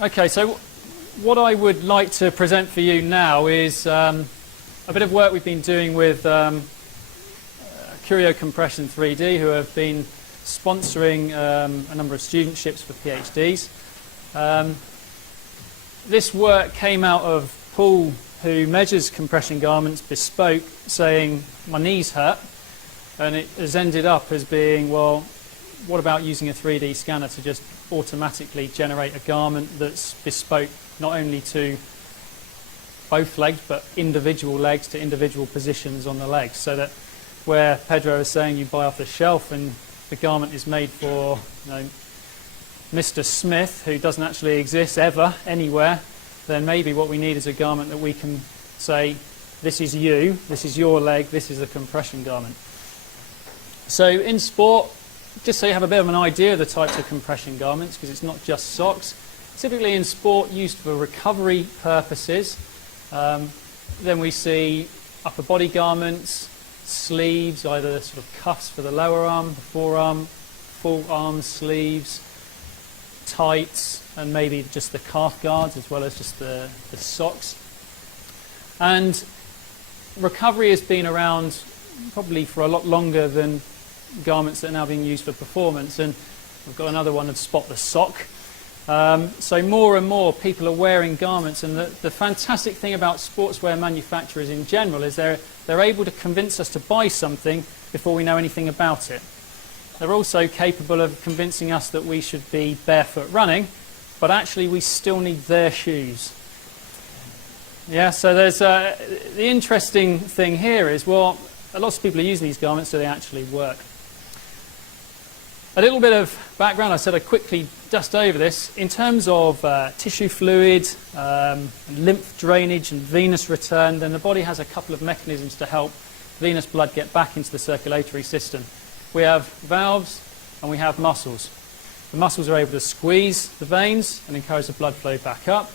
Okay, so what I would like to present for you now is a bit of work we've been doing with Kurio Compression 3D, who have been sponsoring a number of studentships for PhDs. This work came out of Paul, who measures compression garments, bespoke, saying, my knees hurt, and it has ended up as being, well, what about using a 3D scanner to just automatically generate a garment that's bespoke not only to both legs but individual legs to individual positions on the legs, so that where Pedro is saying you buy off the shelf and the garment is made for, you know, Mr. Smith, who doesn't actually exist ever anywhere, then maybe what we need is a garment that we can say, this is you, this is your leg, this is a compression garment. So in sport, just so you have a bit of an idea of the types of compression garments, because it's not just socks, typically in sport used for recovery purposes. Then we see upper body garments, sleeves, either sort of cuffs for the lower arm, the forearm, full arm sleeves, tights, and maybe just the calf guards as well as just the socks. And recovery has been around probably for a lot longer than garments that are now being used for performance, and we've got another one of spot the sock. So more and more people are wearing garments, and the fantastic thing about sportswear manufacturers in general is they're able to convince us to buy something before we know anything about it. They're also capable of convincing us that we should be barefoot running, but actually we still need their shoes. Yeah, so there's the interesting thing here is, well, lots of people are using these garments, so they actually work. A little bit of background, I said I'd quickly dust over this. In terms of tissue fluid, lymph drainage and venous return, then the body has a couple of mechanisms to help venous blood get back into the circulatory system. We have valves and we have muscles. The muscles are able to squeeze the veins and encourage the blood flow back up.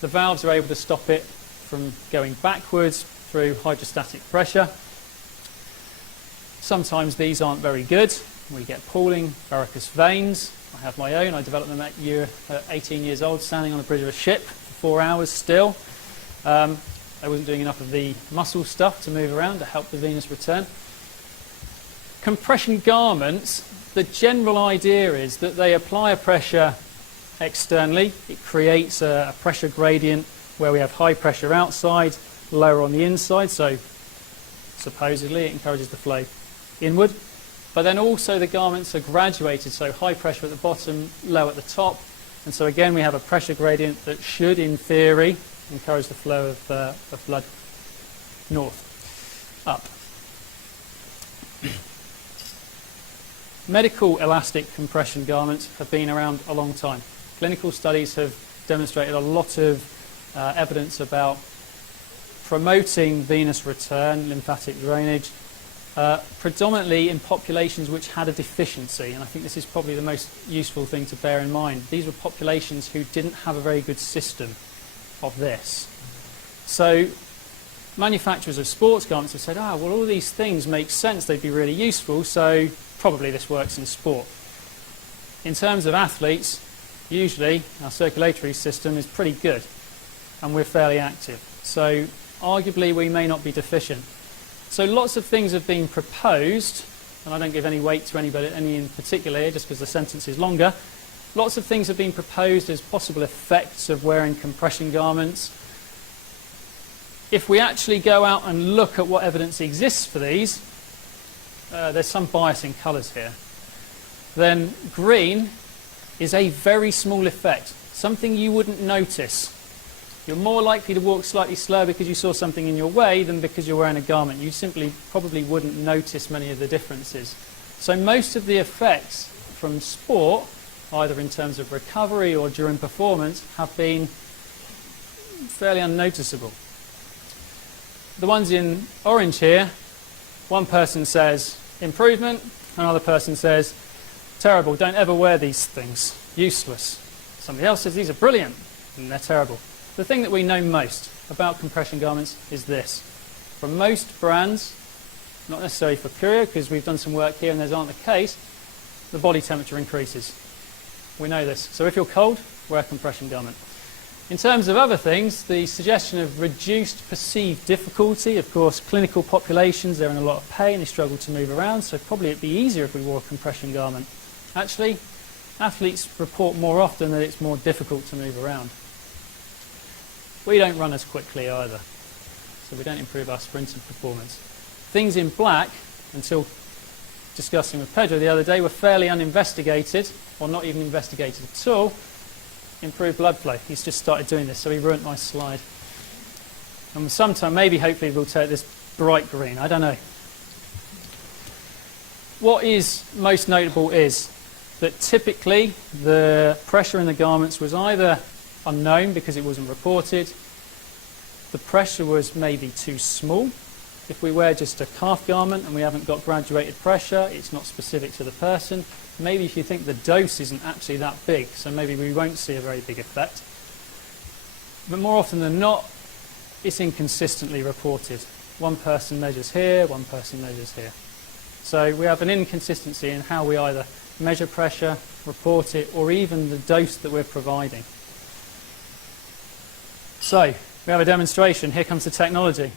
The valves are able to stop it from going backwards through hydrostatic pressure. Sometimes these aren't very good. We get pooling varicose veins. I have my own. I developed them at 18 years old, standing on the bridge of a ship for 4 hours still. I wasn't doing enough of the muscle stuff to move around to help the venous return. Compression garments, the general idea is that they apply a pressure externally. It creates a pressure gradient where we have high pressure outside, lower on the inside, so supposedly it encourages the flow inward. But then also the garments are graduated, so high pressure at the bottom, low at the top. And so again we have a pressure gradient that should, in theory, encourage the flow of blood north, up. Medical elastic compression garments have been around a long time. Clinical studies have demonstrated a lot of evidence about promoting venous return, lymphatic drainage, predominantly in populations which had a deficiency, and I think this is probably the most useful thing to bear in mind. These were populations who didn't have a very good system of this. So manufacturers of sports garments have said, well, all these things make sense, they'd be really useful, so probably this works in sport. In terms of athletes, usually our circulatory system is pretty good and we're fairly active, so arguably we may not be deficient. So lots of things have been proposed, and I don't give any weight to any in particular here just because the sentence is longer. Lots of things have been proposed as possible effects of wearing compression garments. If we actually go out and look at what evidence exists for these, there's some bias in colours here. Then green is a very small effect, something you wouldn't notice. You're more likely to walk slightly slower because you saw something in your way than because you're wearing a garment. You simply probably wouldn't notice many of the differences. So most of the effects from sport, either in terms of recovery or during performance, have been fairly unnoticeable. The ones in orange here, one person says improvement, another person says terrible, don't ever wear these things, useless. Somebody else says these are brilliant, and they're terrible. The thing that we know most about compression garments is this. For most brands, not necessarily for Kurio, because we've done some work here and those aren't the case, the body temperature increases. We know this. So if you're cold, wear a compression garment. In terms of other things, the suggestion of reduced perceived difficulty, of course, clinical populations, they're in a lot of pain, they struggle to move around, so probably it'd be easier if we wore a compression garment. Actually, athletes report more often that it's more difficult to move around. We don't run as quickly either, so we don't improve our sprinting performance. Things in black, until discussing with Pedro the other day, were fairly uninvestigated, or not even investigated at all. Improved blood flow. He's just started doing this, so he ruined my slide. And sometime, maybe, hopefully, we'll take this bright green. I don't know. What is most notable is that typically the pressure in the garments was either unknown because it wasn't reported, the pressure was maybe too small. If we wear just a calf garment and we haven't got graduated pressure, it's not specific to the person. Maybe if you think the dose isn't actually that big, so maybe we won't see a very big effect. But more often than not, it's inconsistently reported. One person measures here, one person measures here. So we have an inconsistency in how we either measure pressure, report it, or even the dose that we're providing. So we have a demonstration. Here comes the technology.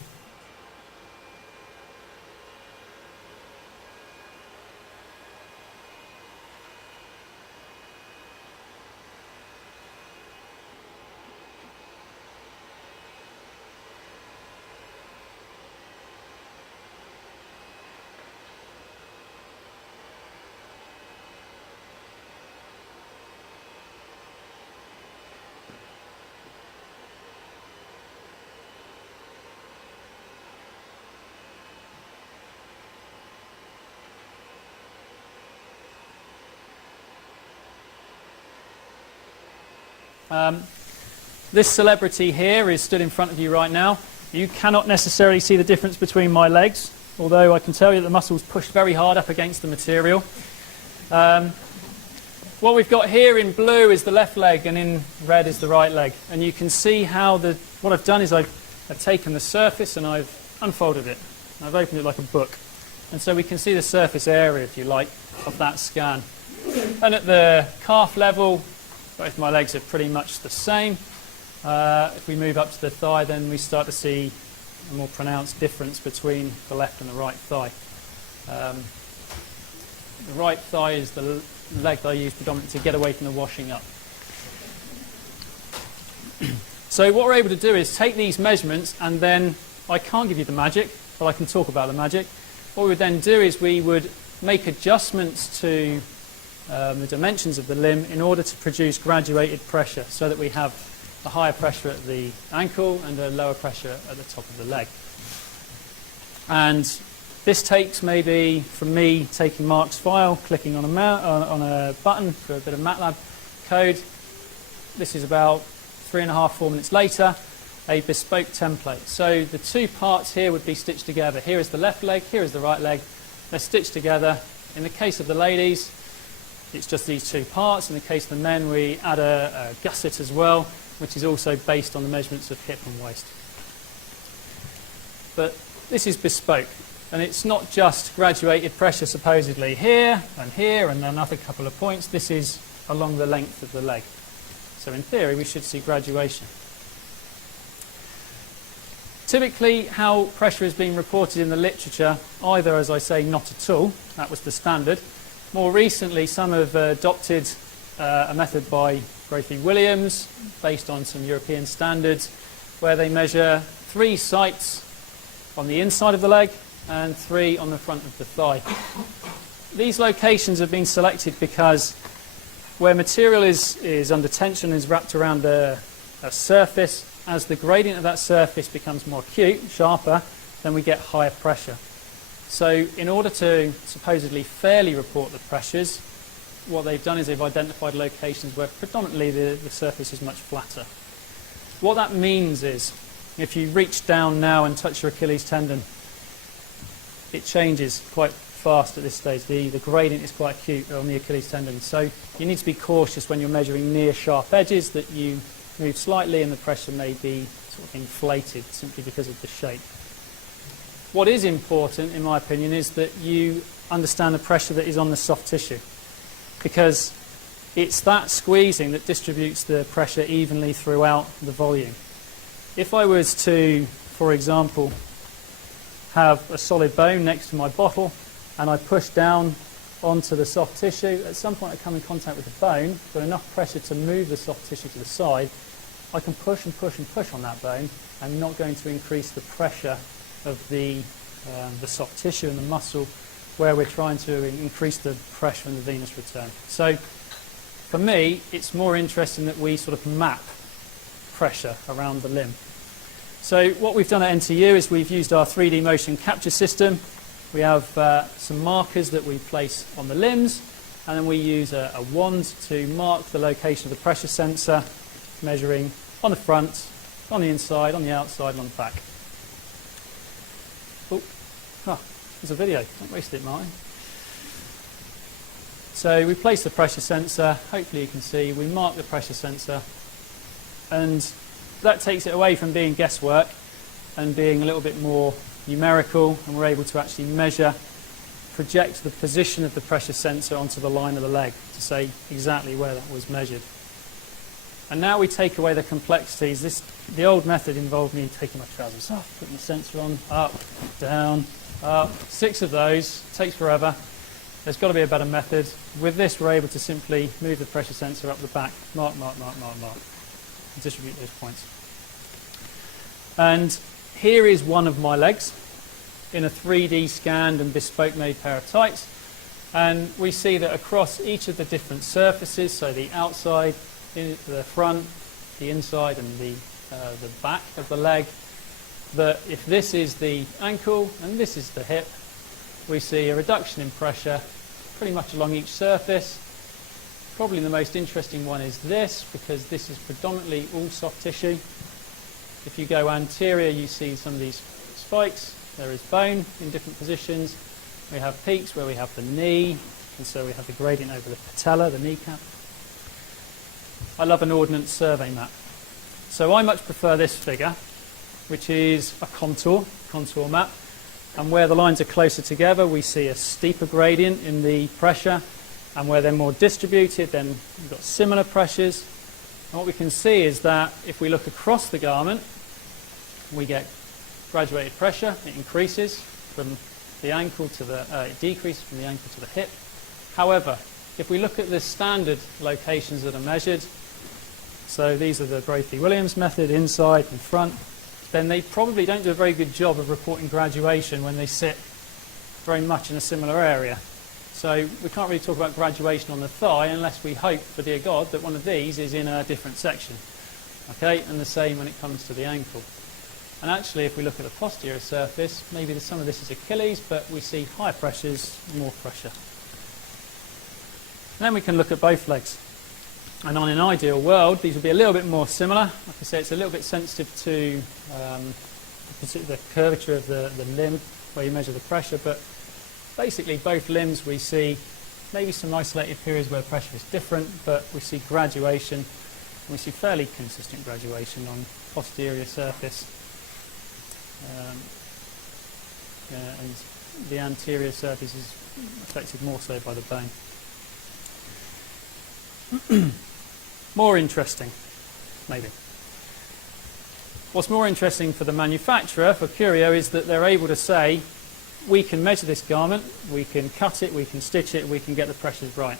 This celebrity here is stood in front of you right now. You cannot necessarily see the difference between my legs, although I can tell you that the muscles pushed very hard up against the material. What we've got here in blue is the left leg and in red is the right leg. And you can see how what I've done is I've taken the surface and I've unfolded it. I've opened it like a book. And so we can see the surface area, if you like, of that scan. And at the calf level, both my legs are pretty much the same. If we move up to the thigh, then we start to see a more pronounced difference between the left and the right thigh. The right thigh is the leg that I use predominantly to get away from the washing up. So what we're able to do is take these measurements, and then I can't give you the magic, but I can talk about the magic. What we would then do is we would make adjustments to the dimensions of the limb in order to produce graduated pressure, so that we have a higher pressure at the ankle and a lower pressure at the top of the leg. And this takes maybe, from me taking Mark's file, clicking on a button for a bit of MATLAB code. This is about 3.5, 4 minutes later, a bespoke template. So the two parts here would be stitched together. Here is the left leg, here is the right leg. They're stitched together. In the case of the ladies, it's just these two parts. In the case of the men, we add a gusset as well, which is also based on the measurements of hip and waist. But this is bespoke, and it's not just graduated pressure supposedly here and another couple of points. This is along the length of the leg. So in theory, we should see graduation. Typically, how pressure is being reported in the literature, either, as I say, not at all, that was the standard. More recently, some have adopted a method by Williams, based on some European standards, where they measure 3 sites on the inside of the leg and 3 on the front of the thigh. These locations have been selected because where material is under tension, is wrapped around a surface, as the gradient of that surface becomes more acute, sharper, then we get higher pressure. So in order to supposedly fairly report the pressures, what they've done is they've identified locations where predominantly the surface is much flatter. What that means is, if you reach down now and touch your Achilles tendon, it changes quite fast at this stage. The gradient is quite acute on the Achilles tendon. So you need to be cautious when you're measuring near sharp edges that you move slightly and the pressure may be sort of inflated simply because of the shape. What is important, in my opinion, is that you understand the pressure that is on the soft tissue. Because it's that squeezing that distributes the pressure evenly throughout the volume. If I was to, for example, have a solid bone next to my bottle and I push down onto the soft tissue, at some point I come in contact with the bone, got enough pressure to move the soft tissue to the side, I can push and push and push on that bone. I'm not going to increase the pressure of the soft tissue and the muscle where we're trying to increase the pressure in the venous return. So for me, it's more interesting that we sort of map pressure around the limb. So what we've done at NTU is we've used our 3D motion capture system. We have some markers that we place on the limbs, and then we use a wand to mark the location of the pressure sensor, measuring on the front, on the inside, on the outside, and on the back. Oh, there's a video. Don't waste it, Martin. So we place the pressure sensor. Hopefully you can see. We mark the pressure sensor, and that takes it away from being guesswork and being a little bit more numerical, and we're able to actually measure, project the position of the pressure sensor onto the line of the leg to say exactly where that was measured. And now we take away the complexities. The old method involved me taking my trousers off, putting the sensor on, up, down, up. 6 of those, takes forever. There's got to be a better method. With this, we're able to simply move the pressure sensor up the back, mark, mark, mark, mark, mark, and distribute those points. And here is one of my legs in a 3D scanned and bespoke made pair of tights. And we see that across each of the different surfaces, so the outside, the front, the inside, and the back of the leg, that if this is the ankle and this is the hip, we see a reduction in pressure pretty much along each surface. Probably the most interesting one is this, because this is predominantly all soft tissue. If you go anterior, you see some of these spikes. There is bone in different positions. We have peaks where we have the knee, and so we have the gradient over the patella, the kneecap. I love an ordnance survey map. So I much prefer this figure, which is a contour map. And where the lines are closer together, we see a steeper gradient in the pressure. And where they're more distributed, then we've got similar pressures. And what we can see is that if we look across the garment, we get graduated pressure. It increases from the ankle to the, it decreases from the ankle to the hip. However, if we look at the standard locations that are measured, so these are the Brophy-Williams method, inside and front, then they probably don't do a very good job of reporting graduation when they sit very much in a similar area. So we can't really talk about graduation on the thigh unless we hope, for dear God, that one of these is in a different section. Okay, and the same when it comes to the ankle. And actually, if we look at the posterior surface, maybe some of this is Achilles, but we see higher pressures, more pressure. And then we can look at both legs. And on an ideal world, these would be a little bit more similar. Like I say, it's a little bit sensitive to the curvature of the limb where you measure the pressure, but basically both limbs we see maybe some isolated periods where pressure is different, but we see graduation, and we see fairly consistent graduation on posterior surface. And the anterior surface is affected more so by the bone. More interesting, maybe. What's more interesting for the manufacturer, for Kurio, is that they're able to say, we can measure this garment, we can cut it, we can stitch it, we can get the pressures right.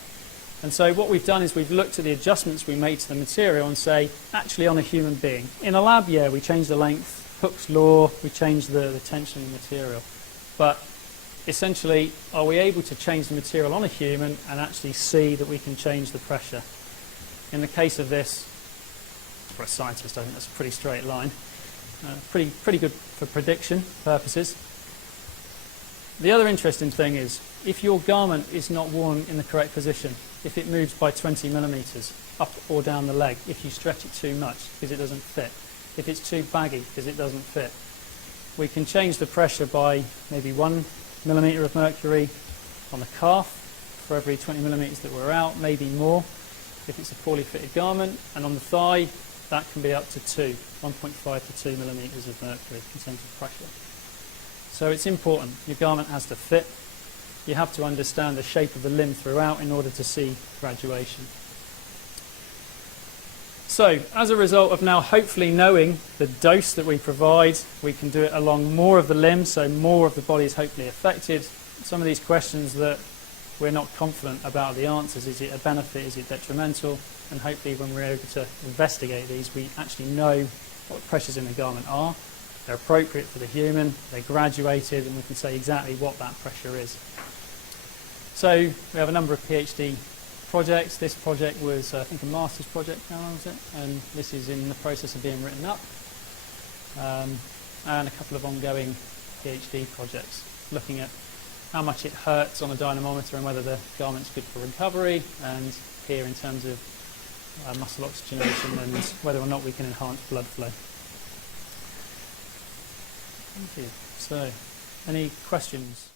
And so what we've done is we've looked at the adjustments we made to the material and say, actually on a human being. In a lab, yeah, we change the length, Hooke's law, we change the tension of the material. But essentially, are we able to change the material on a human and actually see that we can change the pressure? In the case of this, for a scientist, I think that's a pretty straight line. Pretty good for prediction purposes. The other interesting thing is, if your garment is not worn in the correct position, if it moves by 20 millimeters up or down the leg, if you stretch it too much because it doesn't fit, if it's too baggy because it doesn't fit, we can change the pressure by maybe 1 millimeter of mercury on the calf for every 20 millimeters that we're out, maybe more if it's a poorly fitted garment, and on the thigh that can be up to 1.5 to 2 millimeters of mercury in terms of pressure. So it's important. Your garment has to fit. You have to understand the shape of the limb throughout in order to see graduation. So, as a result of now hopefully knowing the dose that we provide, we can do it along more of the limb, so more of the body is hopefully affected. Some of these questions that we're not confident about the answers, is it a benefit, is it detrimental? And hopefully when we're able to investigate these, we actually know what the pressures in the garment are. They're appropriate for the human, they're graduated, and we can say exactly what that pressure is. So we have a number of PhD projects. This project was, I think, a master's project now, was it? And this is in the process of being written up. And a couple of ongoing PhD projects looking at how much it hurts on a dynamometer and whether the garment's good for recovery, and here in terms of muscle oxygenation and whether or not we can enhance blood flow. Thank you. So, any questions?